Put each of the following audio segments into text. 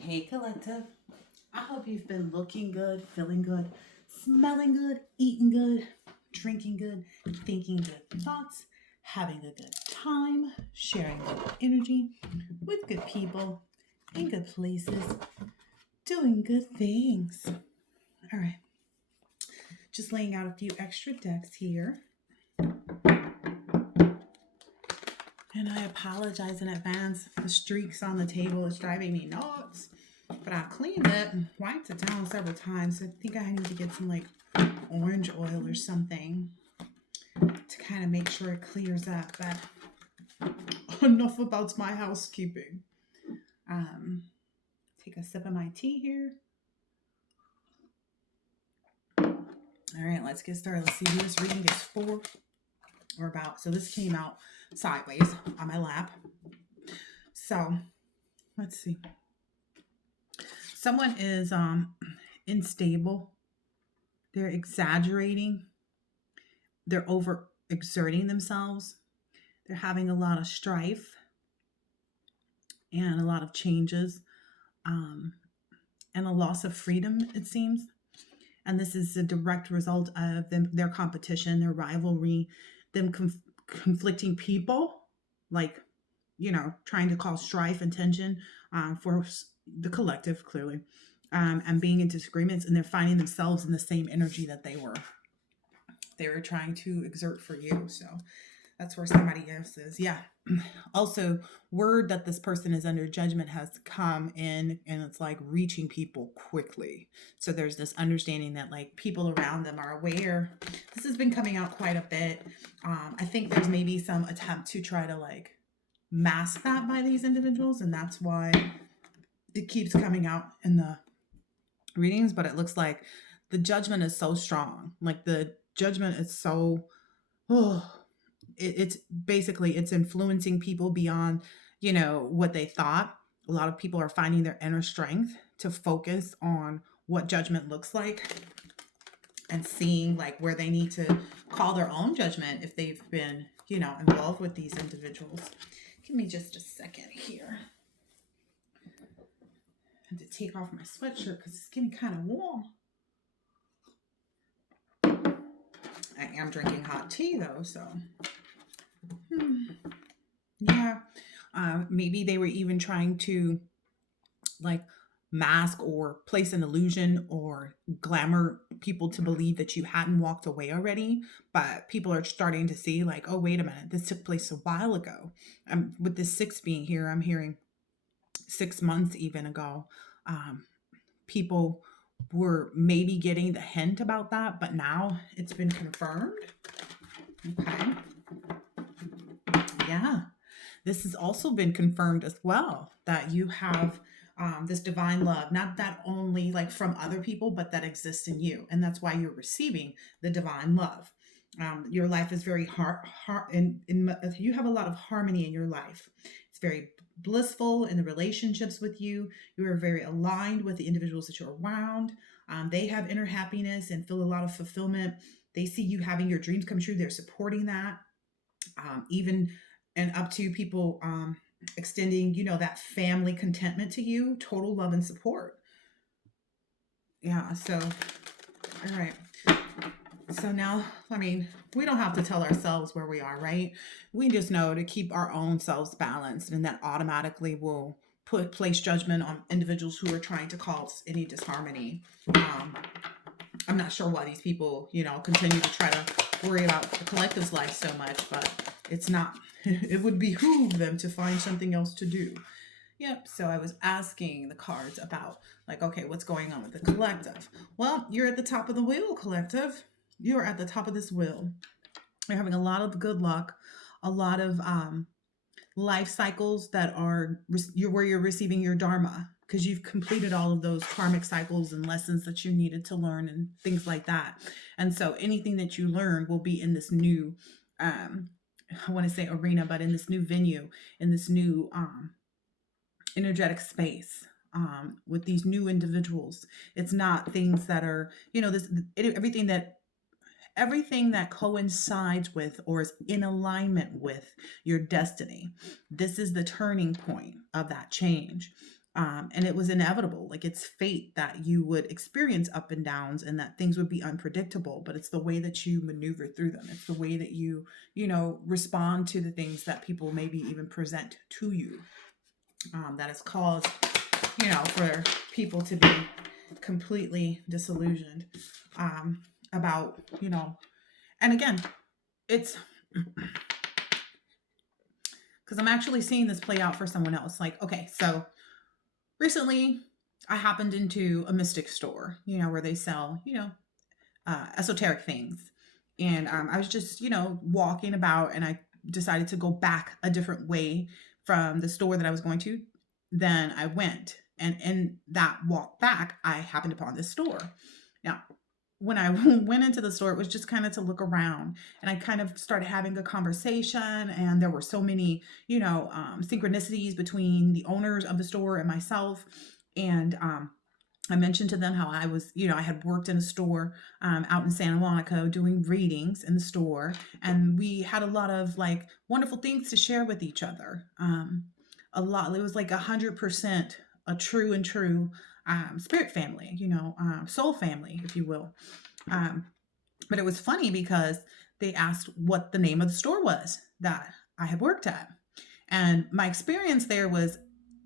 Hey, collective. I hope you've been looking good, feeling good, smelling good, eating good, drinking good, thinking good thoughts, having a good time, sharing good energy with good people in good places, doing good things. All right, just laying out a few extra decks here. And I apologize in advance. The streaks on the table is driving me nuts. But I cleaned it and wiped it down several times. I think I need to get some like orange oil or something to kind of make sure it clears up. But enough about my housekeeping. Um, Take a sip of my tea here. All right, let's get started. Let's see who this reading is for or about. So this came out sideways on my lap. So let's see. Someone is unstable. They're exaggerating. They're over exerting themselves. They're having a lot of strife and a lot of changes, um, and a loss of freedom, it seems. And this is a direct result of their competition, their rivalry, them conflicting people, like, trying to cause strife and tension for the collective, clearly, and being in disagreements. And they're finding themselves in the same energy that they were trying to exert for you. So that's where somebody else is. Yeah. Also, word that this person is under judgment has come in, and it's like reaching people quickly. So there's this understanding that like people around them are aware. This has been coming out quite a bit. I think there's maybe some attempt to try to like mask that by these individuals, and that's why it keeps coming out in the readings. But it looks like the judgment is so strong. Like the judgment is so, oh, it's basically it's influencing people beyond what they thought. A lot of people are finding their inner strength to focus on what judgment looks like and seeing like where they need to call their own judgment if they've been involved with these individuals. Give me just a second here. I have to take off my sweatshirt because it's getting kind of warm. I am drinking hot tea though, so yeah. Maybe they were even trying to like mask or place an illusion or glamour people to believe that you hadn't walked away already. But people are starting to see like, oh, wait a minute, this took place a while ago. With this six being here, I'm hearing 6 months even ago. People were maybe getting the hint about that, but now it's been confirmed. Okay. Yeah. This has also been confirmed as well that you have this divine love, not that only like from other people, but that exists in you. And that's why you're receiving the divine love. Your life is very you have a lot of harmony in your life. It's very blissful in the relationships with you. You are very aligned with the individuals that you're around. They have inner happiness and feel a lot of fulfillment. They see you having your dreams come true. They're supporting that. Even and up to people extending, that family contentment to you, total love and support. Yeah. So, all right. So now, I mean, we don't have to tell ourselves where we are, right? We just know to keep our own selves balanced, and that automatically will place judgment on individuals who are trying to cause any disharmony. I'm not sure why these people, continue to try to worry about the collective's life so much, but it's not. It would behoove them to find something else to do. Yep. So I was asking the cards about, like, okay, what's going on with the collective? Well, you're at the top of the wheel, collective. You are at the top of this wheel. You're having a lot of good luck, a lot of life cycles that are where you're receiving your dharma because you've completed all of those karmic cycles and lessons that you needed to learn and things like that. And so anything that you learn will be in this new I want to say arena, but in this new venue, in this new energetic space, with these new individuals. It's not things that are, everything that coincides with or is in alignment with your destiny. This is the turning point of that change. And it was inevitable. Like, it's fate that you would experience up and downs and that things would be unpredictable, but it's the way that you maneuver through them. It's the way that you respond to the things that people maybe even present to you, that has caused, for people to be completely disillusioned, about, and again, it's because I'm actually seeing this play out for someone else. Like, okay, so recently I happened into a mystic store, where they sell, esoteric things. And I was just, walking about, and I decided to go back a different way from the store that I was going to. Then I went. And in that walk back, I happened upon this store. Now, when I went into the store, it was just kind of to look around, and I kind of started having a conversation, and there were so many, synchronicities between the owners of the store and myself. And I mentioned to them how I was, I had worked in a store out in Santa Monica doing readings in the store, and we had a lot of like wonderful things to share with each other. A lot, it was like 100% a true spirit family, soul family, if you will. But it was funny because they asked what the name of the store was that I had worked at. And my experience there was,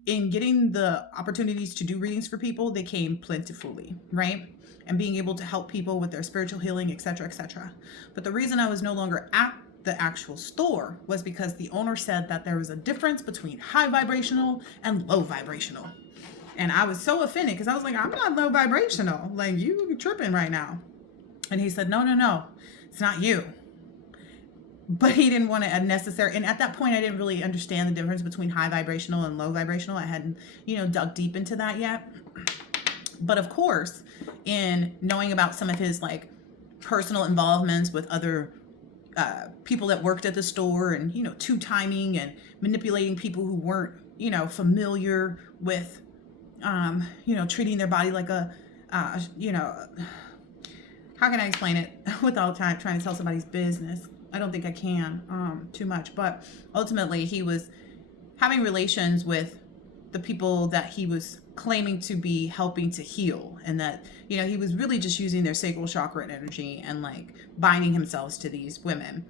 in getting the opportunities to do readings for people, they came plentifully, right? And being able to help people with their spiritual healing, etc., etc. But the reason I was no longer at the actual store was because the owner said that there was a difference between high vibrational and low vibrational. And I was so offended because I was like, I'm not low vibrational. Like, you tripping right now. And he said, no, it's not you. But he didn't want to unnecessary. And at that point, I didn't really understand the difference between high vibrational and low vibrational. I hadn't, dug deep into that yet. But of course, in knowing about some of his like personal involvements with other people that worked at the store, and, two-timing and manipulating people who weren't, familiar with, treating their body like a, how can I explain it without trying to tell somebody's business? I don't think I can too much, but ultimately he was having relations with the people that he was claiming to be helping to heal, and that, he was really just using their sacral chakra energy and like binding himself to these women,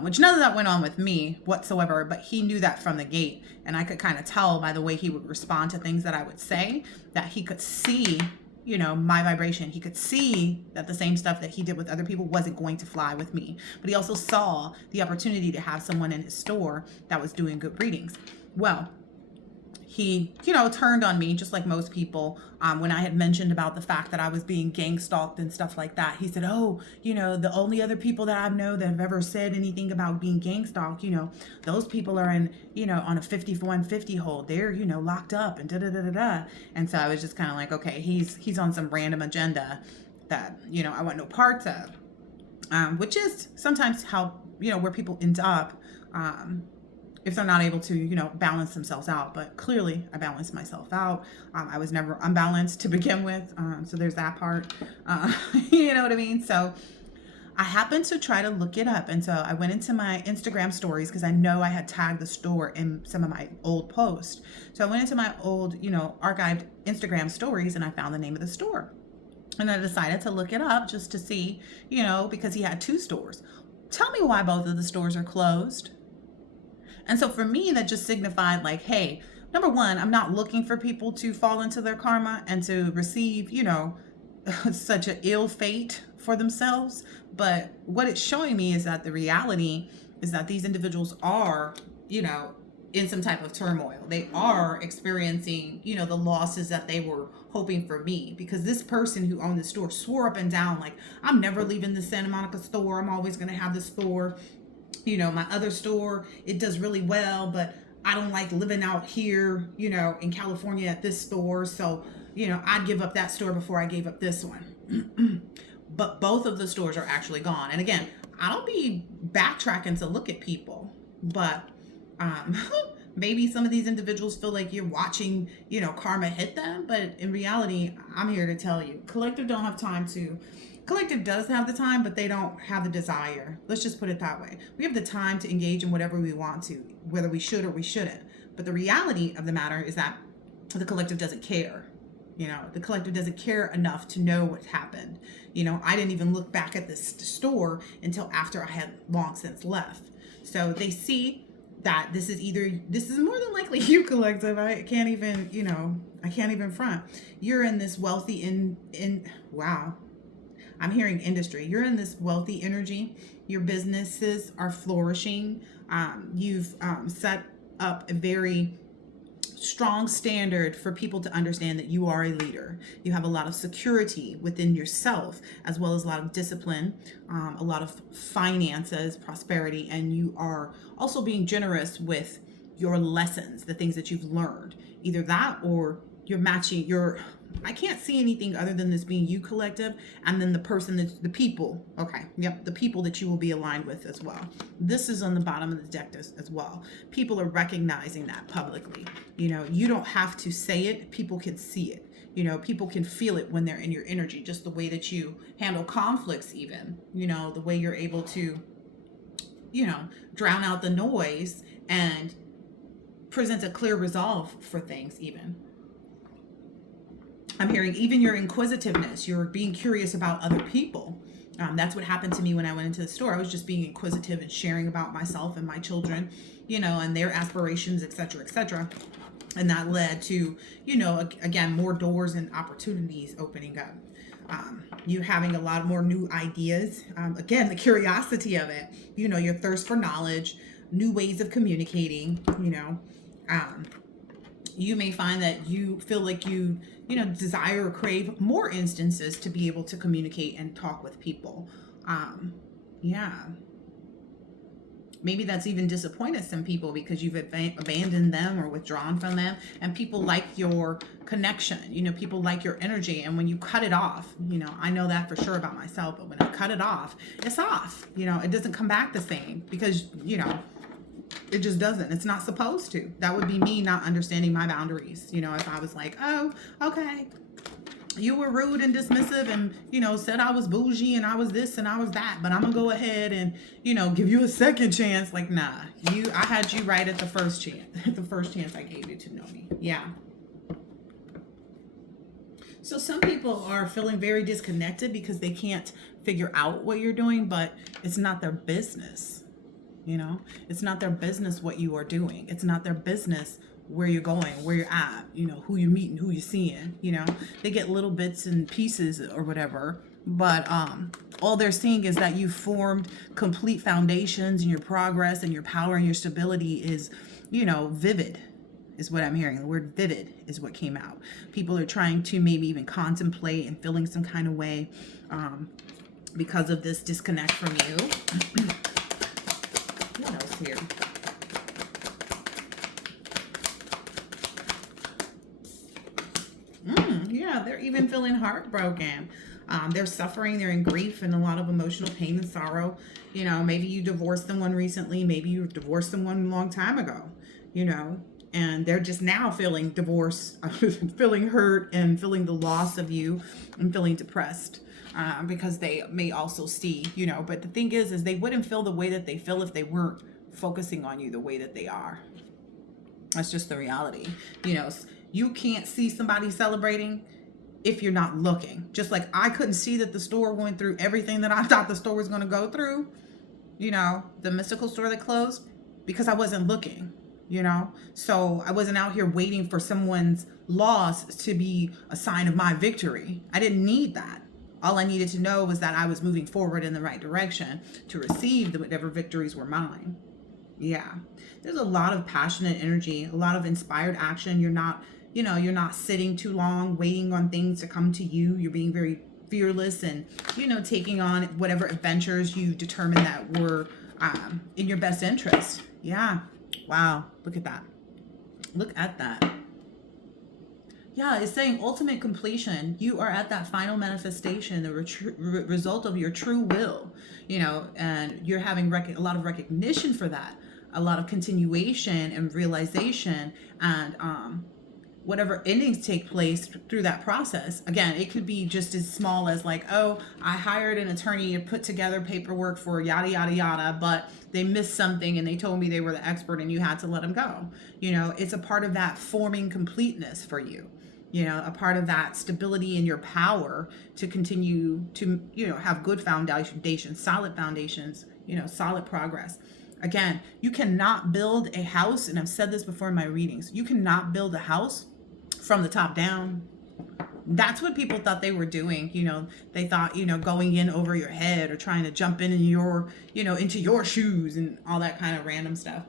which none of that went on with me whatsoever, but he knew that from the gate. And I could kind of tell by the way he would respond to things that I would say that he could see, my vibration. He could see that the same stuff that he did with other people wasn't going to fly with me. But he also saw the opportunity to have someone in his store that was doing good readings. Well, he, turned on me just like most people. When I had mentioned about the fact that I was being gang stalked and stuff like that, he said, oh, the only other people that I know that have ever said anything about being gang stalked, those people are in, on a 5150 hold. They're, locked up and da-da-da-da-da. And so I was just kind of like, okay, he's on some random agenda that, I want no parts of, which is sometimes how, where people end up, if they're not able to, balance themselves out. But clearly I balanced myself out. I was never unbalanced to begin with. So there's that part, you know what I mean? So I happened to try to look it up. And so I went into my Instagram stories because I know I had tagged the store in some of my old posts. So I went into my old, archived Instagram stories, and I found the name of the store. And I decided to look it up just to see, because he had 2 stores. Tell me why both of the stores are closed. And so for me, that just signified like, hey, number one, I'm not looking for people to fall into their karma and to receive, such an ill fate for themselves. But what it's showing me is that the reality is that these individuals are, in some type of turmoil. They are experiencing, the losses that they were hoping for me, because this person who owned the store swore up and down, like, I'm never leaving the Santa Monica store. I'm always going to have this store. My other store, it does really well, but I don't like living out here, in California at this store. So, I'd give up that store before I gave up this one. But both of the stores are actually gone. And again, I don't be backtracking to look at people, but maybe some of these individuals feel like you're watching, karma hit them. But in reality, I'm here to tell you, Collective does have the time, but they don't have the desire. Let's just put it that way. We have the time to engage in whatever we want to, whether we should or we shouldn't. But the reality of the matter is that the collective doesn't care. The collective doesn't care enough to know what happened. I didn't even look back at this store until after I had long since left. So they see that this is more than likely you, collective. I can't even front. You're in this wealthy wow. I'm hearing industry. You're in this wealthy energy. Your businesses are flourishing. You've set up a very strong standard for people to understand that you are a leader. You have a lot of security within yourself, as well as a lot of discipline, a lot of finances, prosperity, and you are also being generous with your lessons, the things that you've learned. Either that or you're matching I can't see anything other than this being you, collective, and then the people. Okay, yep, the people that you will be aligned with as well. This is on the bottom of the deck as well. People are recognizing that publicly. You don't have to say it. People can see it. People can feel it when they're in your energy, just the way that you handle conflicts even, the way you're able to, drown out the noise and present a clear resolve for things even. I'm hearing even your inquisitiveness. You're being curious about other people. That's what happened to me when I went into the store. I was just being inquisitive and sharing about myself and my children, and their aspirations, etc., etc. And that led to, again, more doors and opportunities opening up. You having a lot more new ideas. Again, the curiosity of it, your thirst for knowledge, new ways of communicating, you may find that you feel like you desire or crave more instances to be able to communicate and talk with people. Yeah. Maybe that's even disappointed some people because you've abandoned them or withdrawn from them, and people like your connection. People like your energy, and when you cut it off, I know that for sure about myself, but when I cut it off, it's off. It doesn't come back the same because, it just doesn't. It's not supposed to. That would be me not understanding my boundaries. If I was like, oh, okay, you were rude and dismissive and, said I was bougie and I was this and I was that, but I'm going to go ahead and, give you a second chance. Like, nah, I had you right at the first chance, the first chance I gave you to know me. Yeah. So some people are feeling very disconnected because they can't figure out what you're doing, but it's not their business. It's not their business what you are doing. It's not their business where you're going, where you're at, who you're meeting, who you're seeing, they get little bits and pieces or whatever, but all they're seeing is that you formed complete foundations, and your progress and your power and your stability is, vivid is what I'm hearing. The word vivid is what came out. People are trying to maybe even contemplate and feeling some kind of way because of this disconnect from you. What else here? Yeah, they're even feeling heartbroken. They're suffering, they're in grief and a lot of emotional pain and sorrow. Maybe you divorced someone recently, maybe you divorced someone a long time ago, and they're just now feeling divorce, feeling hurt and feeling the loss of you and feeling depressed. Because they may also see, but the thing is they wouldn't feel the way that they feel if they weren't focusing on you the way that they are. That's just the reality. You can't see somebody celebrating if you're not looking. Just like I couldn't see that the store went through everything that I thought the store was going to go through, the mystical store that closed, because I wasn't looking, so I wasn't out here waiting for someone's loss to be a sign of my victory. I didn't need that. All I needed to know was that I was moving forward in the right direction to receive whatever victories were mine. Yeah. There's a lot of passionate energy, a lot of inspired action. You're not sitting too long waiting on things to come to you. You're being very fearless and, taking on whatever adventures you determine that were in your best interest. Yeah. Wow. Look at that. Look at that. Yeah, it's saying ultimate completion. You are at that final manifestation, the result of your true will, and you're having a lot of recognition for that, a lot of continuation and realization, and whatever endings take place through that process. Again, it could be just as small as like, oh, I hired an attorney to put together paperwork for yada yada yada, but they missed something and they told me they were the expert and you had to let them go. It's a part of that forming completeness for you. A part of that stability in your power to continue to have good foundations, solid foundations, solid progress. Again, you cannot build a house, and I've said this before in my readings, you cannot build a house from the top down. That's what people thought they were doing. They thought, going in over your head or trying to jump in your, into your shoes and all that kind of random stuff.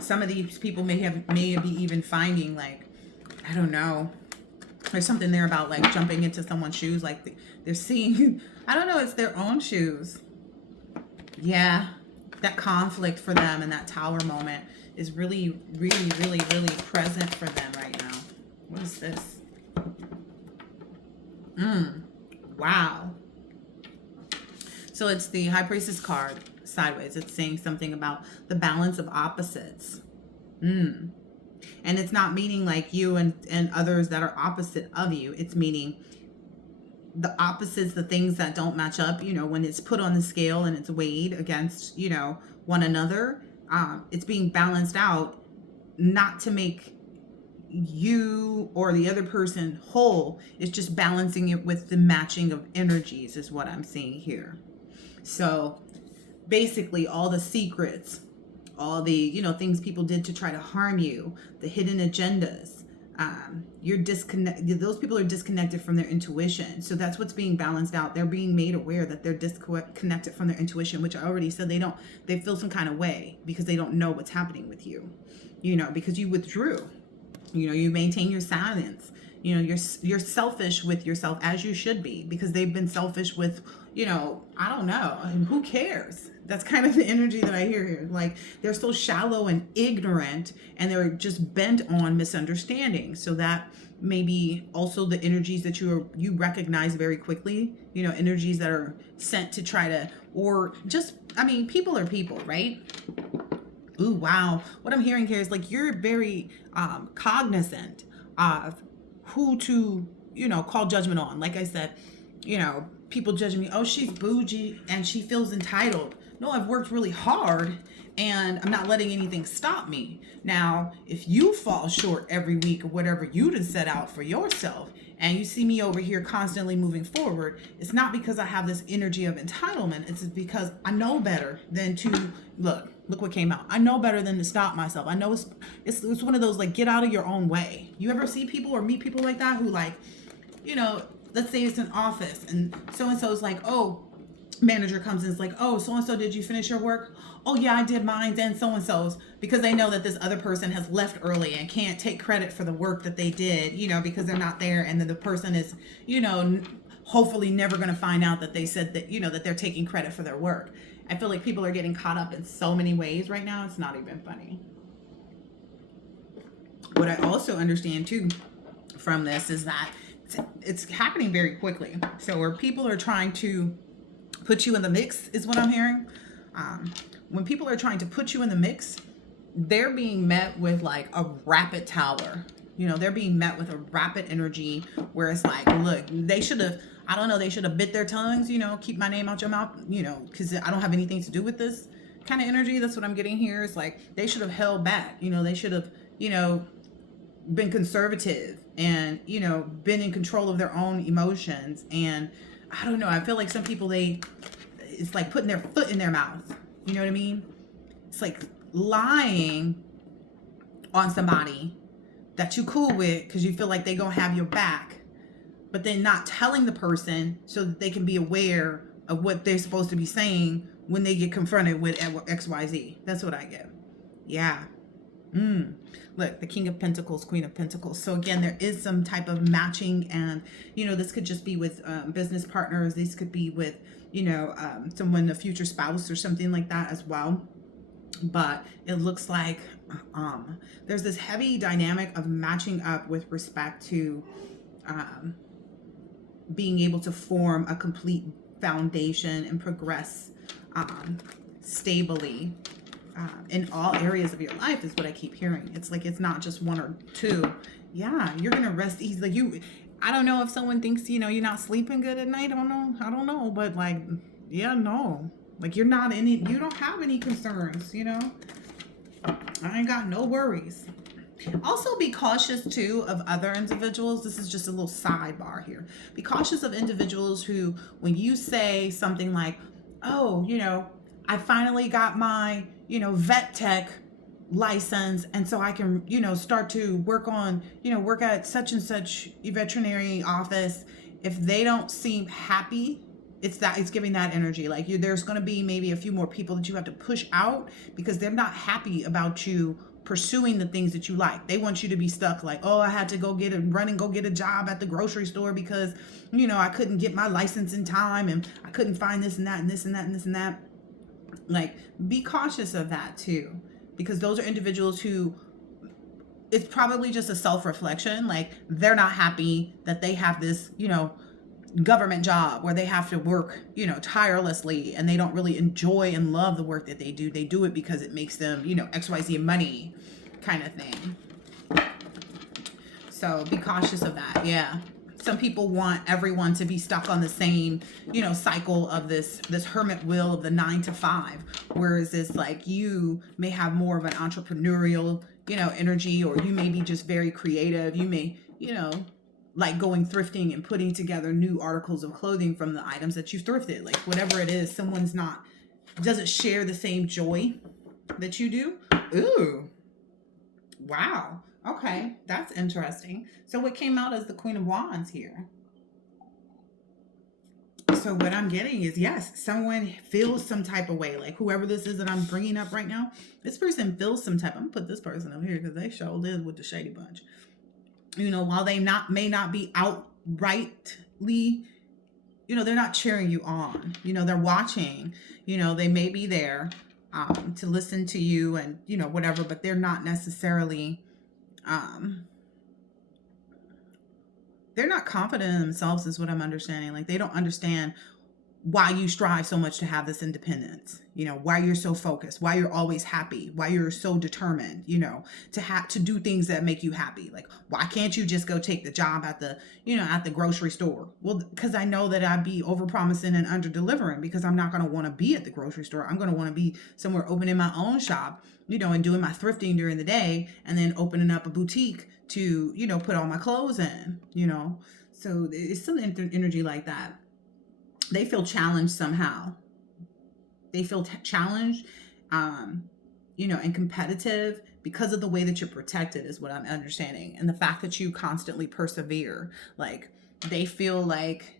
Some of these people may be even finding, like, I don't know, there's something there about like jumping into someone's shoes, like they're seeing, I don't know, it's their own shoes. Yeah, that conflict for them and that tower moment is really, really, really, really present for them right now. What is this? Wow. So it's the High Priestess card sideways. It's saying something about the balance of opposites. And it's not meaning like you and others that are opposite of you. It's meaning the opposites, the things that don't match up, when it's put on the scale and it's weighed against, one another, it's being balanced out, not to make you or the other person whole. It's just balancing it with the matching of energies is what I'm seeing here. So basically all the secrets, all the, things people did to try to harm you, the hidden agendas, you're disconnected. Those people are disconnected from their intuition. So that's what's being balanced out. They're being made aware that they're disconnected from their intuition, which I already said they feel some kind of way because they don't know what's happening with you, because you withdrew, you maintain your silence, you're selfish with yourself, as you should be, because they've been selfish with, I don't know, who cares? That's kind of the energy that I hear here. Like, they're so shallow and ignorant, and they're just bent on misunderstanding. So that may be also the energies that you recognize very quickly, energies that are sent to try to, or just, people are people, right? Ooh, wow. What I'm hearing here is like you're very cognizant of who to, call judgment on. Like I said, people judging me, oh, she's bougie and she feels entitled. No, I've worked really hard and I'm not letting anything stop me. Now, if you fall short every week of whatever you done set out for yourself, and you see me over here constantly moving forward, it's not because I have this energy of entitlement. It's because I know better than to look what came out. I know better than to stop myself. I know it's one of those, like, get out of your own way. You ever see people or meet people like that who, like, let's say it's an office and so-and-so is like, oh, manager comes in, it's like, oh, so-and-so, did you finish your work? Oh yeah, I did mine and so-and-so's, because they know that this other person has left early and can't take credit for the work that they did, because they're not there. And then the person is, hopefully never going to find out that they said that, that they're taking credit for their work. I feel like people are getting caught up in so many ways right now. It's not even funny. What I also understand too from this is that it's happening very quickly. So where people are trying to put you in the mix is what I'm hearing. When people are trying to put you in the mix, they're being met with like a rapid tower. They're being met with a rapid energy where it's like, look, they should have bit their tongues, keep my name out your mouth, because I don't have anything to do with this kind of energy. That's what I'm getting here. It's like they should have held back. They should have, been conservative and, been in control of their own emotions. And I don't know, I feel like some people, it's like putting their foot in their mouth. You know what I mean? It's like lying on somebody that you cool with because you feel like they gonna have your back, but then not telling the person so that they can be aware of what they're supposed to be saying when they get confronted with XYZ. That's what I get. Yeah. Look, the King of Pentacles, Queen of Pentacles. So again, there is some type of matching, and this could just be with business partners. These could be with someone, a future spouse or something like that as well. But it looks like there's this heavy dynamic of matching up with respect to being able to form a complete foundation and progress stably in all areas of your life is what I keep hearing. It's like, it's not just one or two. Yeah, you're gonna rest easy. Like you, I don't know if someone thinks, you're not sleeping good at night. I don't know, but like, yeah, no, like you're not any, you don't have any concerns, I ain't got no worries. Also, be cautious too of other individuals. This is just a little sidebar here. Be cautious of individuals who, when you say something like, oh, I finally got my, vet tech license, and so I can, start to work on, work at such and such veterinary office. If they don't seem happy, it's giving that energy. Like there's going to be maybe a few more people that you have to push out because they're not happy about you pursuing the things that you like. They want you to be stuck like, oh, I had to go run and go get a job at the grocery store because, I couldn't get my license in time and I couldn't find this and that and this and that and this and that. Like, be cautious of that too, because those are individuals who, it's probably just a self-reflection. Like they're not happy that they have this, government job where they have to work, tirelessly, and they don't really enjoy and love the work that they do. They do it because it makes them, XYZ money kind of thing. So be cautious of that. Yeah. Some people want everyone to be stuck on the same, cycle of this hermit wheel of the 9 to 5. Whereas it's like you may have more of an entrepreneurial, energy, or you may be just very creative. You may, like going thrifting and putting together new articles of clothing from the items that you thrifted. Like whatever it is, someone's doesn't share the same joy that you do. Ooh. Wow. Okay. That's interesting. So what came out as the Queen of Wands here? So what I'm getting is, yes, someone feels some type of way. Like whoever this is that I'm bringing up right now, this person feels some type. I'm gonna put this person up here because they showed this with the Shady Bunch. While they may not be outrightly, they're not cheering you on. They're watching. They may be there to listen to you and whatever, but they're not necessarily they're not confident in themselves, is what I'm understanding. Like they don't understand why you strive so much to have this independence, why you're so focused, why you're always happy, why you're so determined, to do things that make you happy. Like, why can't you just go take the job at the grocery store? Well, because I know that I'd be over promising and under delivering, because I'm not going to want to be at the grocery store. I'm going to want to be somewhere opening my own shop, and doing my thrifting during the day, and then opening up a boutique to, put all my clothes in, so it's some energy like that. They feel challenged somehow. They feel challenged, and competitive because of the way that you're protected, is what I'm understanding. And the fact that you constantly persevere. Like they feel like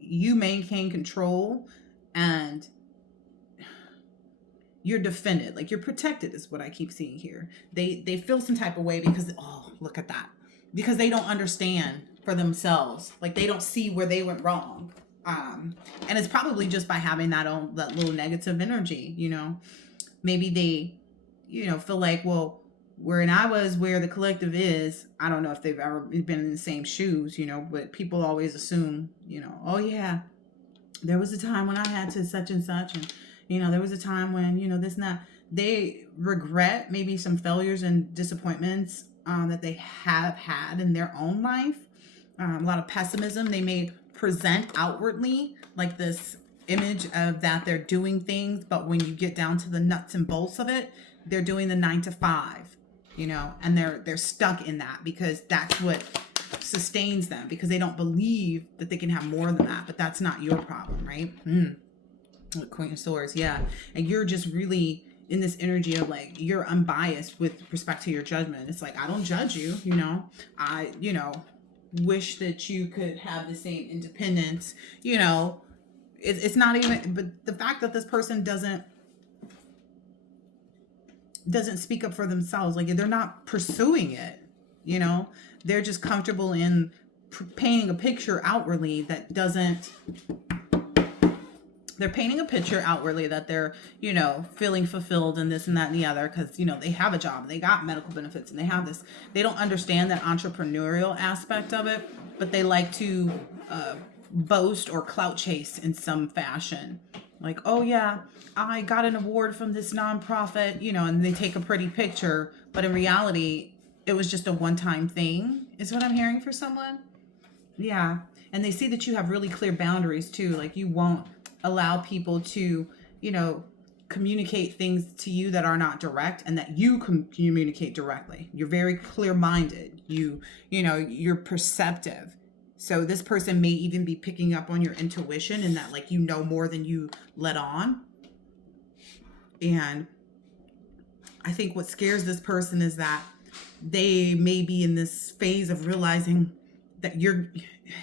you maintain control and you're defended. Like you're protected is what I keep seeing here. They feel some type of way because, oh, look at that. Because they don't understand for themselves. Like they don't see where they went wrong. And it's probably just by having that little negative energy, maybe they, feel like, well, where the collective is, I don't know if they've ever been in the same shoes, but people always assume, oh yeah, there was a time when I had to such and such. And, there was a time when, this and that. They regret maybe some failures and disappointments, that they have had in their own life. A lot of pessimism. They may present outwardly like this image of that they're doing things, but when you get down to the nuts and bolts of it, they're doing the 9 to 5, and they're stuck in that because that's what sustains them, because they don't believe that they can have more than that. But that's not your problem, right? Queen of Swords, yeah. And you're just really in this energy of like, you're unbiased with respect to your judgment. It's like, I don't judge you, I wish that you could have the same independence, it's not even, but the fact that this person doesn't speak up for themselves, like they're not pursuing it, they're just comfortable in painting a picture outwardly that doesn't, they're painting a picture outwardly that they're, feeling fulfilled and this and that and the other because, they have a job, they got medical benefits, and they have this. They don't understand that entrepreneurial aspect of it, but they like to boast or clout chase in some fashion. Like, oh yeah, I got an award from this nonprofit, and they take a pretty picture, but in reality, it was just a one-time thing, is what I'm hearing for someone. Yeah. And they see that you have really clear boundaries too. Like you won't allow people to, you know, communicate things to you that are not direct, and that you can communicate directly. You're very clear minded. You're perceptive. So this person may even be picking up on your intuition, and that like more than you let on. And I think what scares this person is that they may be in this phase of realizing that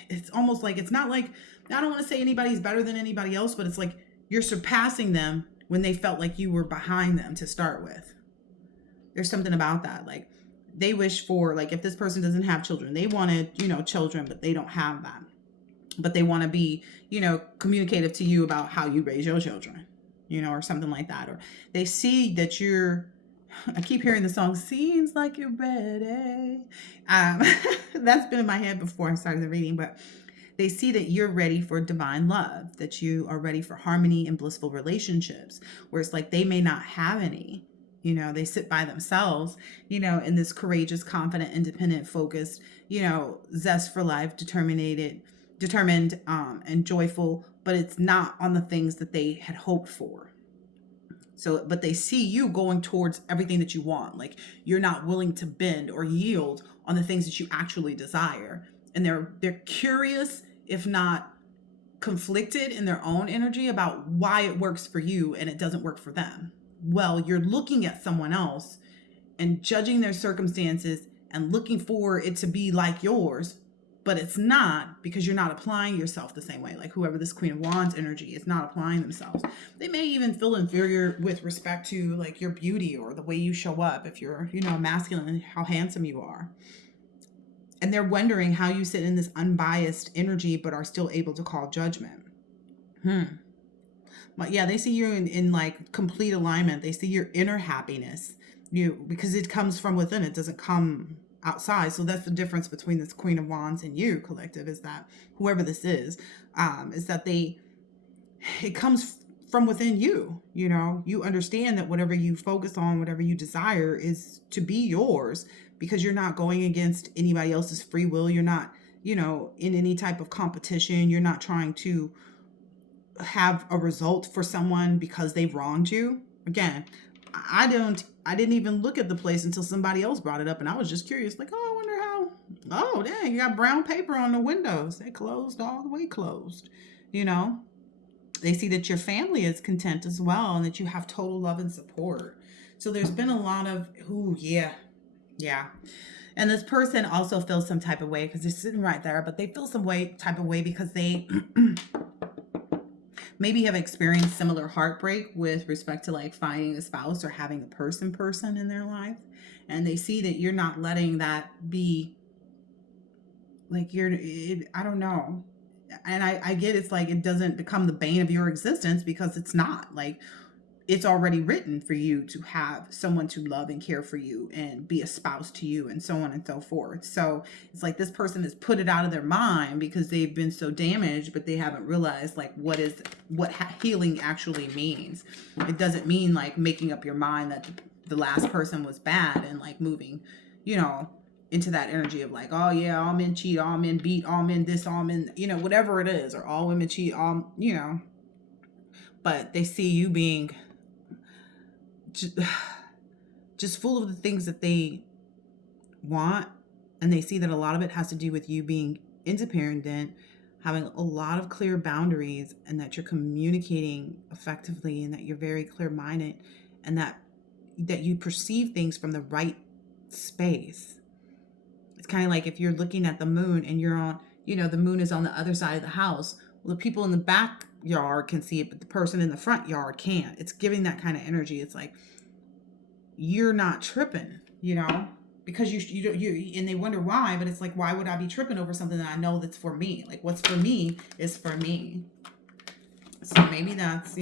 it's almost like, it's not like, I don't want to say anybody's better than anybody else, but it's like you're surpassing them when they felt like you were behind them to start with. There's something about that. Like they wish for, like, if this person doesn't have children, they wanted, children, but they don't have that. But they want to be, communicative to you about how you raise your children, or something like that. Or they see that I keep hearing the song, seems like you're ready. That's been in my head before I started the reading, but they see that you're ready for divine love, that you are ready for harmony and blissful relationships, where it's like they may not have any. They sit by themselves, in this courageous, confident, independent, focused, zest for life, determined, and joyful, but it's not on the things that they had hoped for. So, but they see you going towards everything that you want. Like you're not willing to bend or yield on the things that you actually desire. And they're curious, if not conflicted in their own energy about why it works for you and it doesn't work for them. Well, you're looking at someone else and judging their circumstances and looking for it to be like yours, but it's not, because you're not applying yourself the same way. Like whoever this Queen of Wands energy is not applying themselves. They may even feel inferior with respect to like your beauty or the way you show up. If you're, masculine, how handsome you are. And they're wondering how you sit in this unbiased energy, but are still able to call judgment. But yeah, they see you in like complete alignment. They see your inner happiness, because it comes from within. It doesn't come outside. So that's the difference between this Queen of Wands and you, collective, is that whoever this is that it comes from within you. You understand that whatever you focus on, whatever you desire, is to be yours, because you're not going against anybody else's free will. You're not, in any type of competition. You're not trying to have a result for someone because they've wronged you. Again, I didn't even look at the place until somebody else brought it up, and I was just curious, like, oh, I wonder how. Oh, dang, you got brown paper on the windows. They closed, all the way closed. They see that your family is content as well, and that you have total love and support. So there's been a lot of, yeah. And this person also feels some type of way because they're sitting right there, but they feel some type of way because they maybe have experienced similar heartbreak with respect to like finding a spouse or having a person in their life. And they see that you're not letting that be like I don't know. And I get it's like it doesn't become the bane of your existence, because it's not. Like it's already written for you to have someone to love and care for you and be a spouse to you, and so on and so forth. So it's like this person has put it out of their mind because they've been so damaged, but they haven't realized like what healing actually means. It doesn't mean like making up your mind that the last person was bad and like moving, into that energy of like, oh yeah, all men cheat, all men beat, all men this, all men, whatever it is, or all women cheat, all, but they see you being just full of the things that they want, and they see that a lot of it has to do with you being independent, having a lot of clear boundaries, and that you're communicating effectively, and that you're very clear-minded, and that you perceive things from the right space. It's kind of like if you're looking at the moon and you're on, the moon is on the other side of the house. Well, the people in the backyard can see it, but the person in the front yard can't. It's giving that kind of energy. It's like you're not tripping, because you and they wonder why, but it's like, why would I be tripping over something that I know that's for me? Like what's for me is for me. So maybe that's,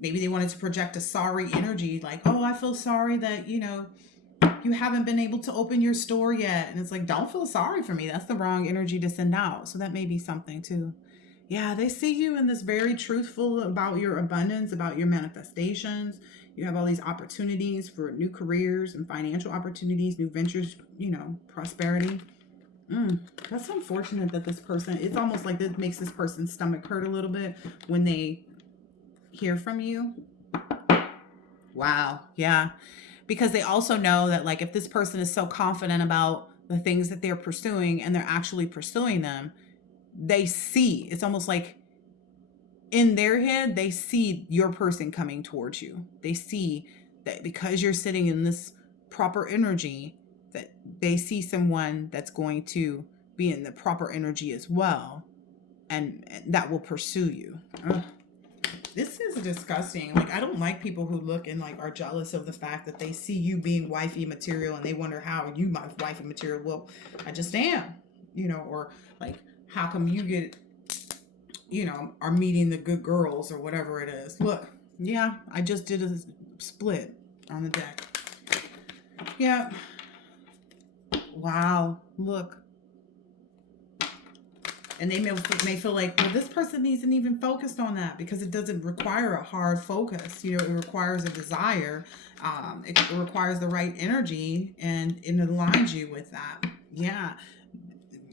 maybe they wanted to project a sorry energy, like, oh, I feel sorry that, you haven't been able to open your store yet. And it's like, don't feel sorry for me. That's the wrong energy to send out. So that may be something too. Yeah, they see you in this very truthful about your abundance, about your manifestations. You have all these opportunities for new careers and financial opportunities, new ventures, prosperity. Mm, that's unfortunate that this person, it's almost like this makes this person's stomach hurt a little bit when they hear from you. Wow. Yeah. Because they also know that, like, if this person is so confident about the things that they're pursuing and they're actually pursuing them, they see it's almost like in their head, they see your person coming towards you. They see that because you're sitting in this proper energy, that they see someone that's going to be in the proper energy as well, and that will pursue you. Ugh. This is disgusting. Like, I don't like people who look and like are jealous of the fact that they see you being wifey material and they wonder how you might wifey material. Well, I just am, or like, how come you get, are meeting the good girls or whatever it is. Look, yeah, I just did a split on the deck. Yeah. Wow. Look. And they may feel like, well, this person isn't even focused on that because it doesn't require a hard focus. It requires a desire. It requires the right energy, and it aligns you with that. Yeah.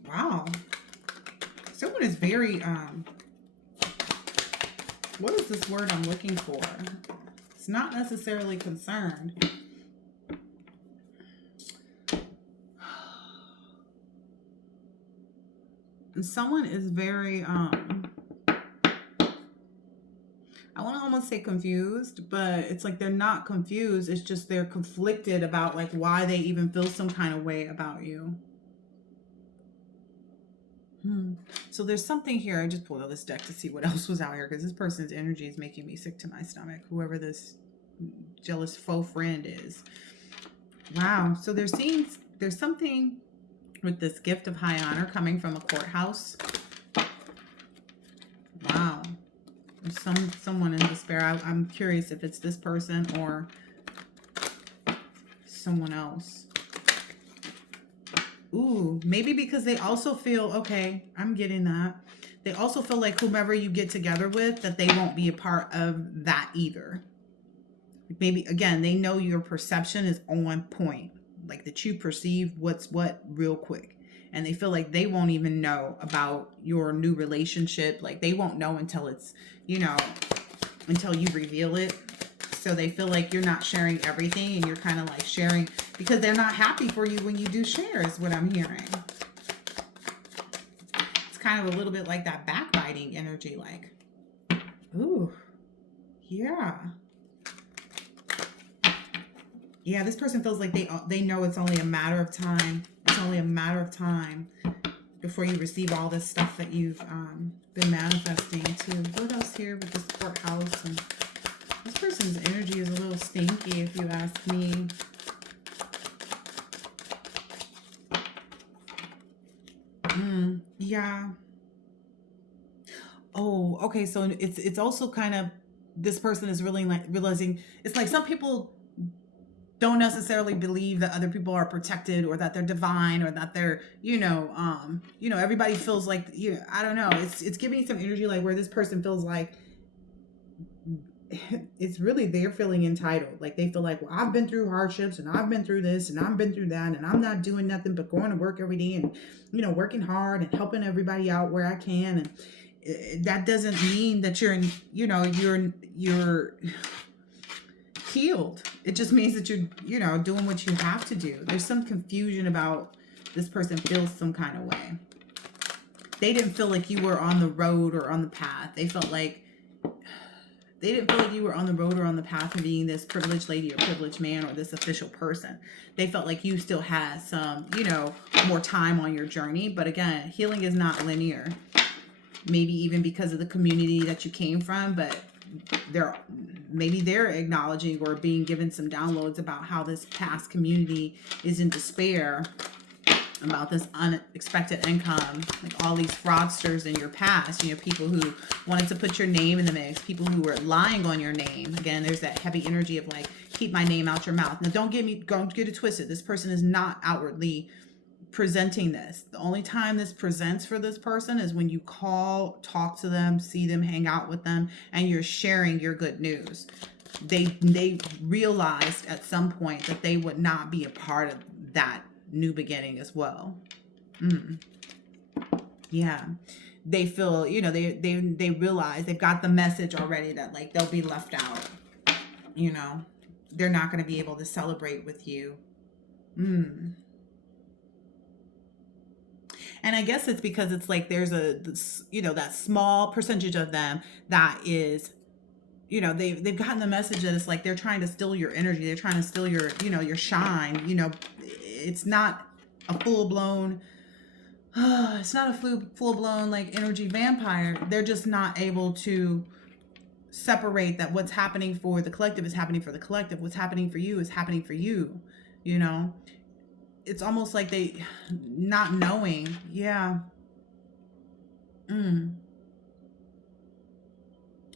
Wow. Someone is very, what is this word I'm looking for? It's not necessarily concerned. And someone is very, I want to almost say confused, but it's like they're not confused. It's just they're conflicted about like why they even feel some kind of way about you. So there's something here. I just pulled out this deck to see what else was out here because this person's energy is making me sick to my stomach. Whoever this jealous faux friend is. Wow. So there's something with this gift of high honor coming from a courthouse. Wow. There's someone in despair. I'm curious if it's this person or someone else. Ooh, maybe because they also feel, okay, I'm getting that. They also feel like whomever you get together with, that they won't be a part of that either. Maybe, again, they know your perception is on point. Like that you perceive what's what real quick. And they feel like they won't even know about your new relationship. Like they won't know until it's, until you reveal it. So they feel like you're not sharing everything and you're kind of like sharing because they're not happy for you when you do share is what I'm hearing. It's kind of a little bit like that backbiting energy, like, ooh, yeah. Yeah, this person feels like they know it's only a matter of time. It's only a matter of time before you receive all this stuff that you've been manifesting too. What else here with this courthouse? And this person's energy is a little stinky, if you ask me. Yeah. Oh, okay. So it's also kind of, this person is really like realizing it's like some people don't necessarily believe that other people are protected or that they're divine or that they're, everybody feels like, I don't know. It's giving some energy like where this person feels like it's really they're feeling entitled. Like they feel like, well, I've been through hardships and I've been through this and I've been through that and I'm not doing nothing but going to work every day and, working hard and helping everybody out where I can. And that doesn't mean that you're healed. It just means that you're, doing what you have to do. There's some confusion about this person feels some kind of way. They didn't feel like you were on the road or on the path. They didn't feel like you were on the road or on the path of being this privileged lady or privileged man or this official person. They felt like you still had some, more time on your journey. But again, healing is not linear. Maybe even because of the community that you came from, but they're acknowledging or being given some downloads about how this past community is in despair about this unexpected income, like all these fraudsters in your past, people who wanted to put your name in the mix, people who were lying on your name. Again, there's that heavy energy of like, keep my name out your mouth. Now don't get it twisted. This person is not outwardly presenting this. The only time this presents for this person is when you call, talk to them, see them, hang out with them, and you're sharing your good news. They realized at some point that they would not be a part of that new beginning as well. Yeah. They feel, they realize they've got the message already that like they'll be left out. They're not going to be able to celebrate with you. And I guess it's because it's like there's that small percentage of them that is, they've gotten the message that it's like they're trying to steal your energy. They're trying to steal your, your shine. It's not a full-blown, it's not a full-blown like energy vampire. They're just not able to separate that what's happening for the collective is happening for the collective. What's happening for you is happening for you. It's almost like they not knowing. Yeah.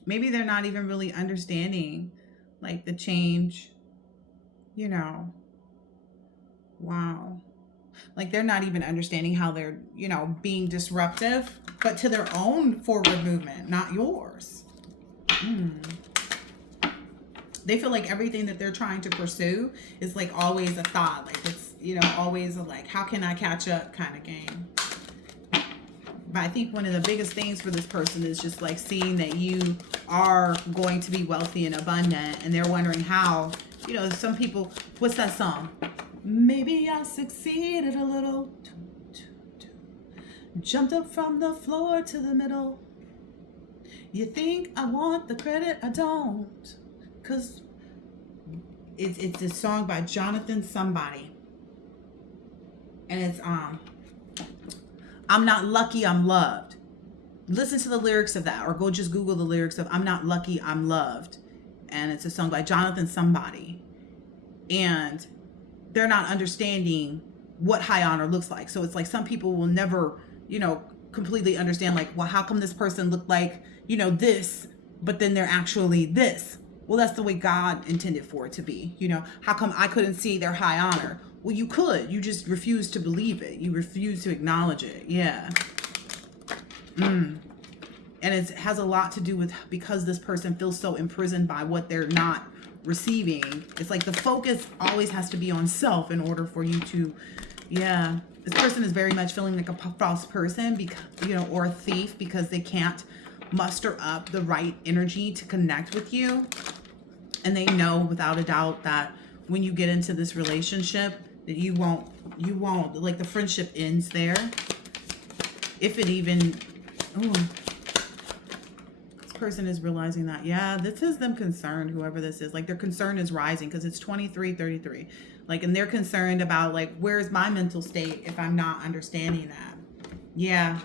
Maybe they're not even really understanding like the change, wow. Like they're not even understanding how they're, being disruptive, but to their own forward movement, not yours. They feel like everything that they're trying to pursue is like always a thought. Like it's, always a like, how can I catch up kind of game. But I think one of the biggest things for this person is just like seeing that you are going to be wealthy and abundant, and they're wondering how, some people, what's that song? Maybe I succeeded a little. Jumped up from the floor to the middle. You think I want the credit? I don't. Because it's a song by Jonathan somebody. And it's I'm not lucky, I'm loved. Listen to the lyrics of that, or go just Google the lyrics of I'm not lucky, I'm loved. And it's a song by Jonathan somebody. And they're not understanding what high honor looks like. So it's like some people will never, completely understand like, well, how come this person looked like, this, but then they're actually this? Well, that's the way God intended for it to be. How come I couldn't see their high honor? Well, you could. You just refuse to believe it. You refuse to acknowledge it. Yeah. And it has a lot to do with because this person feels so imprisoned by what they're not receiving. It's like the focus always has to be on self in order for you to, this person is very much feeling like a false person, because, or a thief, because they can't muster up the right energy to connect with you. And they know without a doubt that when you get into this relationship that you won't, like the friendship ends there. If it even, this person is realizing that, this is them concerned, whoever this is, like their concern is rising because it's 2333. Like, and they're concerned about like, where's my mental state if I'm not understanding that? Yeah.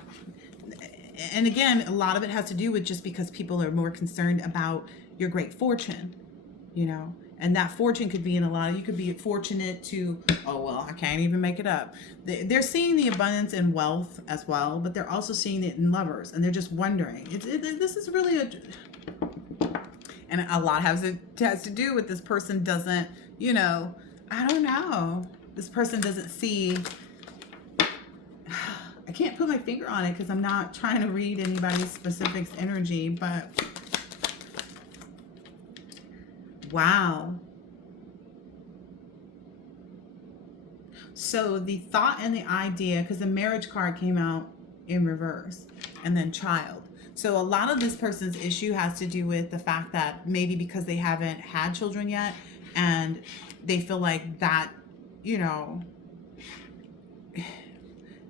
And again, a lot of it has to do with just because people are more concerned about your great fortune, and that fortune could be in a lot of, you could be fortunate to, I can't even make it up. They're seeing the abundance in wealth as well, but they're also seeing it in lovers, and they're just wondering, this is really and a lot has to do with this person doesn't, I don't know. This person doesn't see, I can't put my finger on it because I'm not trying to read anybody's specifics energy, but wow. So the thought and the idea, because the marriage card came out in reverse, and then child. So a lot of this person's issue has to do with the fact that maybe because they haven't had children yet, and they feel like that,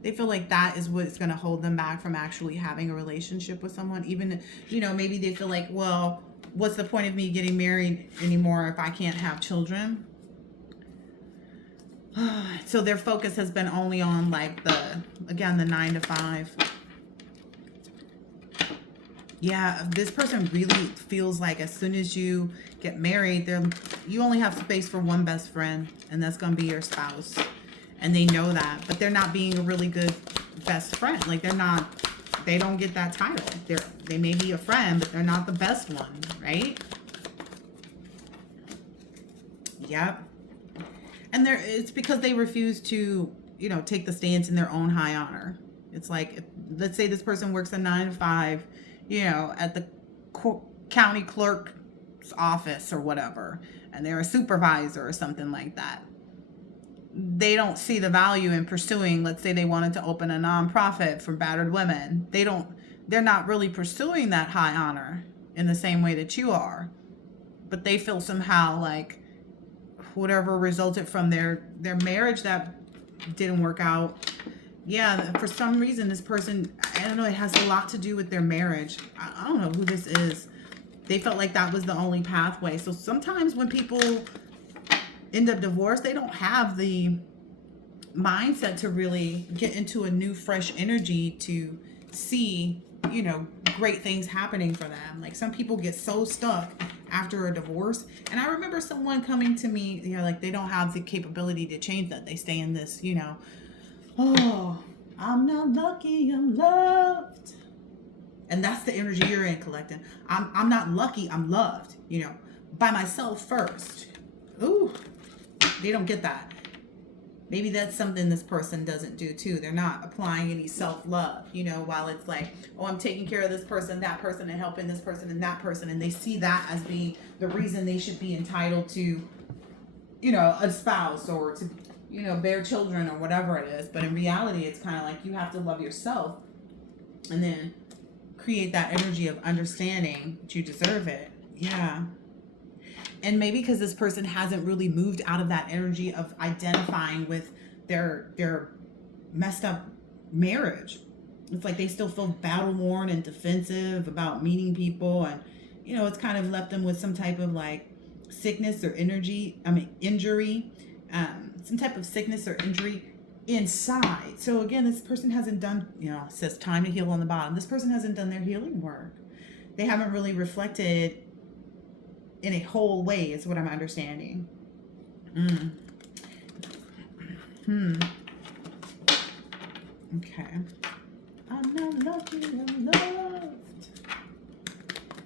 they feel like that is what's going to hold them back from actually having a relationship with someone. Even, maybe they feel like, well, what's the point of me getting married anymore if I can't have children? So their focus has been only on like the 9 to 5. Yeah, this person really feels like as soon as you get married, you only have space for one best friend, and that's going to be your spouse. And they know that, but they're not being a really good best friend. Like they don't get that title. They may be a friend, but they're not the best one, right? Yep. And it's because they refuse to, take the stance in their own high honor. It's like, let's say this person works a 9 to 5, at the county clerk's office or whatever, and they're a supervisor or something like that. They don't see the value in pursuing, let's say they wanted to open a nonprofit for battered women. They're not really pursuing that high honor in the same way that you are. But they feel somehow like whatever resulted from their marriage that didn't work out. Yeah, for some reason, this person, I don't know, it has a lot to do with their marriage. I don't know who this is. They felt like that was the only pathway. So sometimes when people end up divorced, they don't have the mindset to really get into a new, fresh energy to see, great things happening for them. Like some people get so stuck after a divorce. And I remember someone coming to me, like they don't have the capability to change that. They stay in this, oh, I'm not lucky, I'm loved. And that's the energy you're in, collecting. I'm not lucky, I'm loved, by myself first. Ooh, they don't get that. Maybe that's something this person doesn't do too. They're not applying any self-love, while it's like, oh, I'm taking care of this person, that person, and helping this person and that person. And they see that as being the reason they should be entitled to, a spouse or to, bear children or whatever it is. But in reality, it's kind of like you have to love yourself and then create that energy of understanding that you deserve it. Yeah. And maybe because this person hasn't really moved out of that energy of identifying with their messed up marriage. It's like they still feel battle worn and defensive about meeting people. And, it's kind of left them with some type of like sickness or injury, some type of sickness or injury inside. So again, this person hasn't done, it says time to heal on the bottom. This person hasn't done their healing work. They haven't really reflected in a whole way, is what I'm understanding. Okay. I'm not lucky, I'm loved.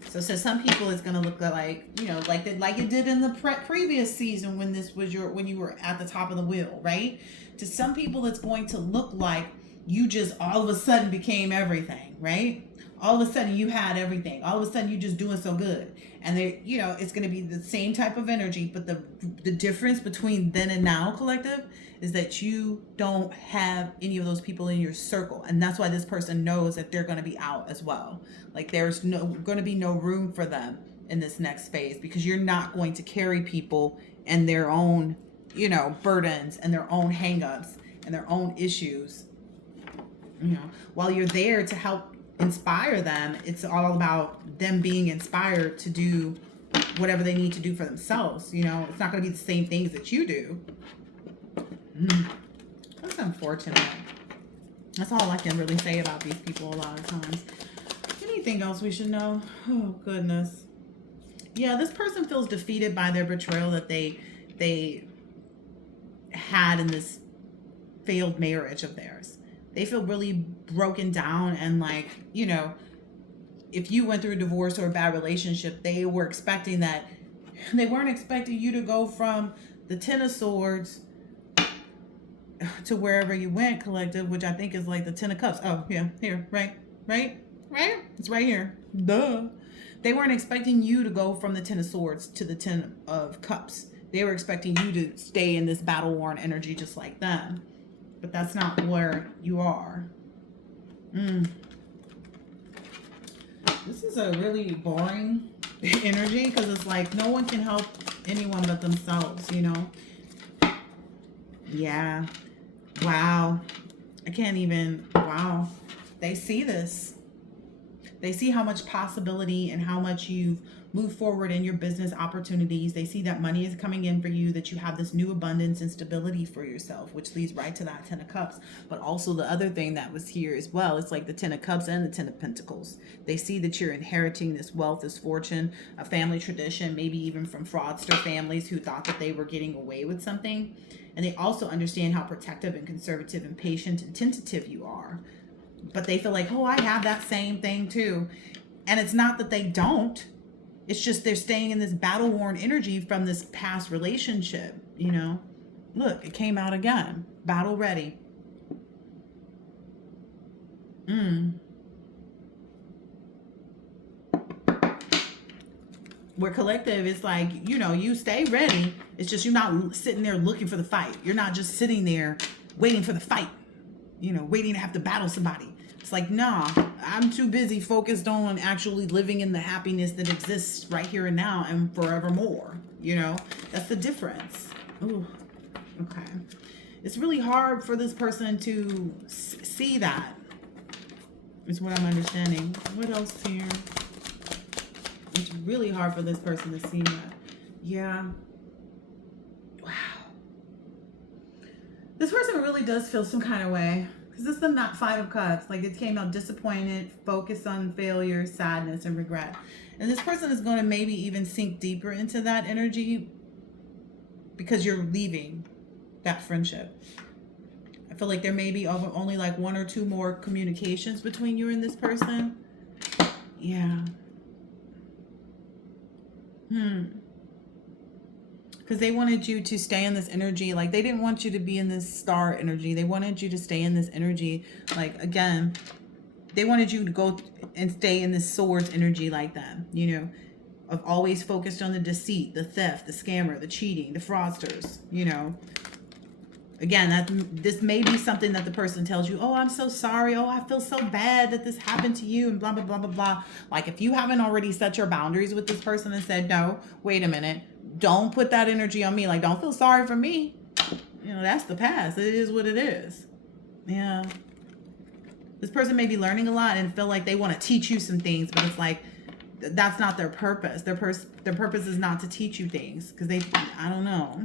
So some people it's gonna look like, like it did in the previous season when when you were at the top of the wheel, right? To some people, it's going to look like you just all of a sudden became everything, right? All of a sudden you had everything. All of a sudden you just doing so good. And it's going to be the same type of energy, but the difference between then and now, collective, is that you don't have any of those people in your circle. And that's why this person knows that they're going to be out as well. Like there's going to be no room for them in this next phase, because you're not going to carry people and their own, burdens and their own hangups and their own issues. While you're there to help inspire them, it's all about them being inspired to do whatever they need to do for themselves. It's not going to be the same things that you do. That's unfortunate. That's all I can really say about these people a lot of times. Anything else we should know? Oh, goodness. Yeah, this person feels defeated by their betrayal that they had in this failed marriage of theirs. They feel really broken down, and like, if you went through a divorce or a bad relationship, they weren't expecting you to go from the 10 of Swords to wherever you went, collective, which I think is like the 10 of Cups. Oh, yeah, here, right? It's right here. Duh. They weren't expecting you to go from the 10 of Swords to the 10 of Cups. They were expecting you to stay in this battle-worn energy just like them. But that's not where you are. This is a really boring energy, because it's like no one can help anyone but themselves, Yeah. Wow. I can't even. Wow. They see this. They see how much possibility and how much you've moved forward in your business opportunities. They see that money is coming in for you, that you have this new abundance and stability for yourself, which leads right to that 10 of Cups. But also the other thing that was here as well, it's like the 10 of Cups and the 10 of Pentacles. They see that you're inheriting this wealth, this fortune, a family tradition, maybe even from fraudster families who thought that they were getting away with something. And they also understand how protective and conservative and patient and tentative you are. But they feel like, oh, I have that same thing too. And it's not that they don't. It's just they're staying in this battle-worn energy from this past relationship, Look, it came out again. Battle ready. Mm. Where collective is like, you stay ready. It's just you're not sitting there looking for the fight. You're not just sitting there waiting for the fight, waiting to have to battle somebody. It's like, nah, I'm too busy focused on actually living in the happiness that exists right here and now and forevermore. That's the difference. Ooh, okay. It's really hard for this person to see that, is what I'm understanding. What else here? It's really hard for this person to see that. Yeah. Wow. This person really does feel some kind of way. Because this is not Five of Cups. Like, it came out disappointed, focused on failure, sadness, and regret. And this person is going to maybe even sink deeper into that energy because you're leaving that friendship. I feel like there may be only like one or two more communications between you and this person. Yeah. Because they wanted you to stay in this energy. Like, they didn't want you to be in this star energy. They wanted you to stay in this energy. Like, again, they wanted you to go and stay in this swords energy like that, of always focused on the deceit, the theft, the scammer, the cheating, the fraudsters, Again, this may be something that the person tells you, oh, I'm so sorry. Oh, I feel so bad that this happened to you and blah, blah, blah, blah, blah. Like, if you haven't already set your boundaries with this person and said, no, wait a minute, don't put that energy on me. Like, don't feel sorry for me. That's the past. It is what it is. Yeah. This person may be learning a lot and feel like they want to teach you some things, but it's like, that's not their purpose. Their purpose is not to teach you things because I don't know.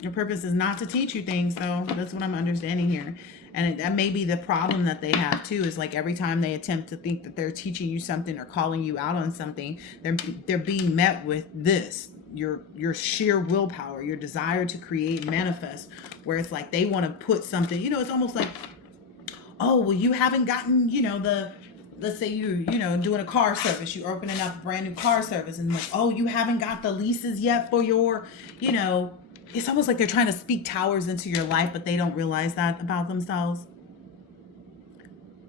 Your purpose is not to teach you things, so that's what I'm understanding here. And that may be the problem that they have too, is like every time they attempt to think that they're teaching you something or calling you out on something, they're being met with this, your sheer willpower, your desire to create and manifest, where it's like they want to put something, it's almost like, oh, well, you haven't gotten, let's say you're, doing a car service, you're opening up a brand new car service, and like, oh, you haven't got the leases yet for your, it's almost like they're trying to speak towers into your life, but they don't realize that about themselves.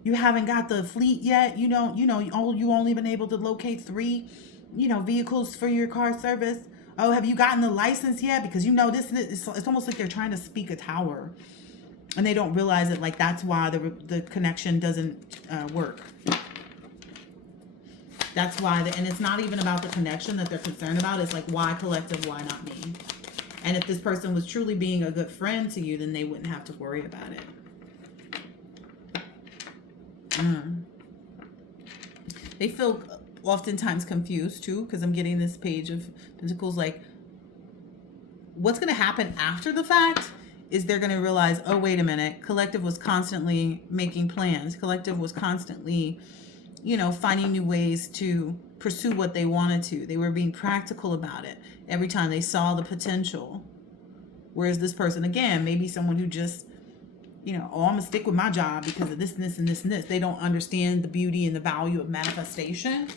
You haven't got the fleet yet. You only been able to locate 3, vehicles for your car service. Oh, have you gotten the license yet? Because this, it's almost like they're trying to speak a tower, and they don't realize it. Like, that's why the connection doesn't work. That's why, and it's not even about the connection that they're concerned about. It's like, why collective, why not me? And if this person was truly being a good friend to you, then they wouldn't have to worry about it. They feel oftentimes confused too, because I'm getting this Page of Pentacles. Like, what's going to happen after the fact is they're going to realize, oh, wait a minute, collective was constantly making plans. Collective was constantly, finding new ways to pursue what they wanted to. They were being practical about it every time they saw the potential. Whereas this person, again, maybe someone who just, oh, I'm going to stick with my job because of this and this and this and this. They don't understand the beauty and the value of manifestation.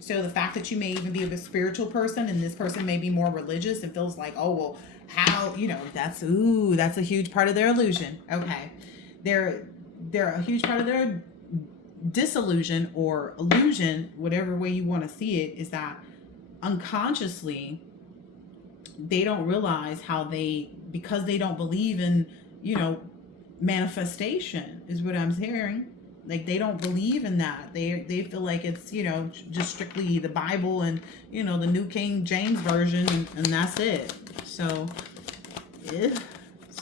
So the fact that you may even be a spiritual person and this person may be more religious, it feels like, oh, well, how, that's a huge part of their illusion. Okay. They're a huge part of their disillusion or illusion, whatever way you want to see it, is that unconsciously they don't realize how because they don't believe in, manifestation, is what I'm hearing. Like, they don't believe in that. They feel like it's, just strictly the Bible and, the New King James Version, and that's it. So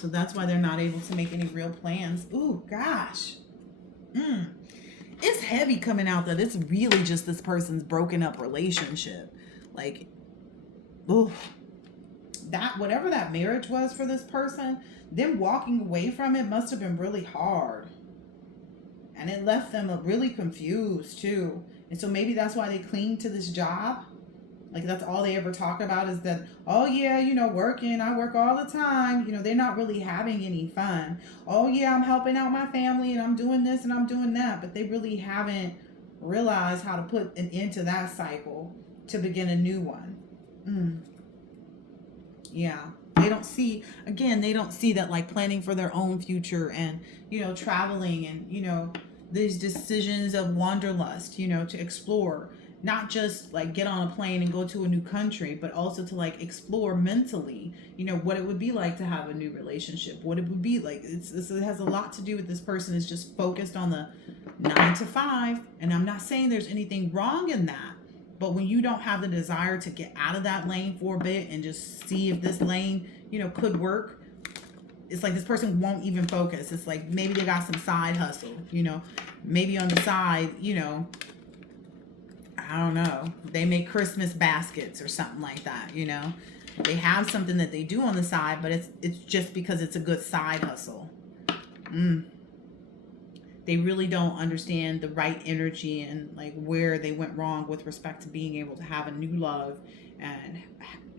that's why they're not able to make any real plans. Ooh, gosh. It's heavy coming out that it's really just this person's broken up relationship. Like, ooh, that whatever that marriage was for this person, them walking away from it must have been really hard. And it left them really confused too. And so maybe that's why they cling to this job. Like, that's all they ever talk about is that, oh yeah, working, I work all the time. They're not really having any fun. Oh yeah, I'm helping out my family and I'm doing this and I'm doing that. But they really haven't realized how to put an end to that cycle to begin a new one. Yeah. They don't see that, like, planning for their own future and, traveling and, these decisions of wanderlust, you know, to explore, not just like get on a plane and go to a new country, but also to like explore mentally, you know, what it would be like to have a new relationship, what it would be like. It has a lot to do with this person is just focused on the 9 to 5. And I'm not saying there's anything wrong in that. But when you don't have the desire to get out of that lane for a bit and just see if this lane, you know, could work, it's like this person won't even focus. It's like maybe they got some side hustle, you know, maybe on the side, you know, I don't know, they make Christmas baskets or something like that, you know. They have something that they do on the side, but it's just because it's a good side hustle. They really don't understand the right energy and like where they went wrong with respect to being able to have a new love and,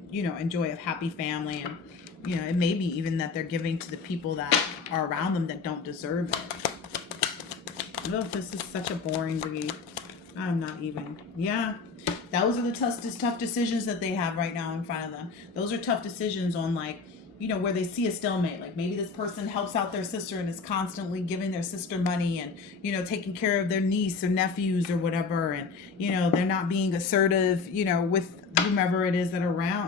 you know, enjoy a happy family. And, you know, it may be even that they're giving to the people that are around them that don't deserve it. Oh, this is such a boring read. I'm not even. Yeah. Those are the tough decisions that they have right now in front of them. Those are tough decisions on, like, you know, where they see a stalemate. Like maybe this person helps out their sister and is constantly giving their sister money and, you know, taking care of their niece or nephews or whatever. And, you know, they're not being assertive, you know, with whomever it is that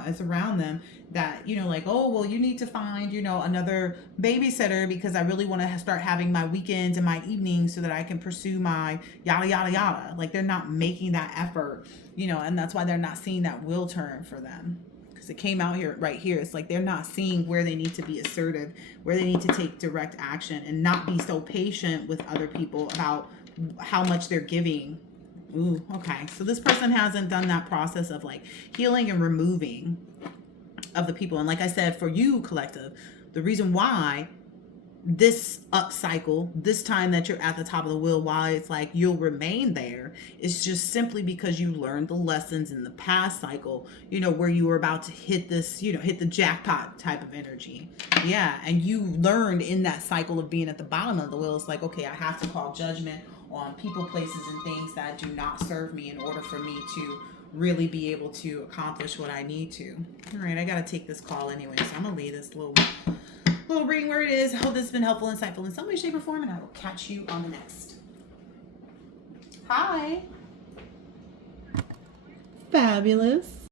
is around them, that, you know, like, oh, well, you need to find, you know, another babysitter because I really want to start having my weekends and my evenings so that I can pursue my yada, yada, yada. Like they're not making that effort, you know, and that's why they're not seeing that will turn for them. It came out here right here. It's like they're not seeing where they need to be assertive, where they need to take direct action and not be so patient with other people about how much they're giving. Ooh, okay. So this person hasn't done that process of like healing and removing of the people. And like I said, for you, collective, the reason why this up cycle, this time that you're at the top of the wheel, why it's like you'll remain there, it's just simply because you learned the lessons in the past cycle, you know, where you were about to hit this, you know, hit the jackpot type of energy. Yeah. And you learned in that cycle of being at the bottom of the wheel, it's like, okay, I have to call judgment on people, places, and things that do not serve me in order for me to really be able to accomplish what I need to. All right, I got to take this call anyway, so I'm gonna leave this little reading where it is. I hope this has been helpful, insightful in some way, shape, or form, and I will catch you on the next. Hi. Fabulous.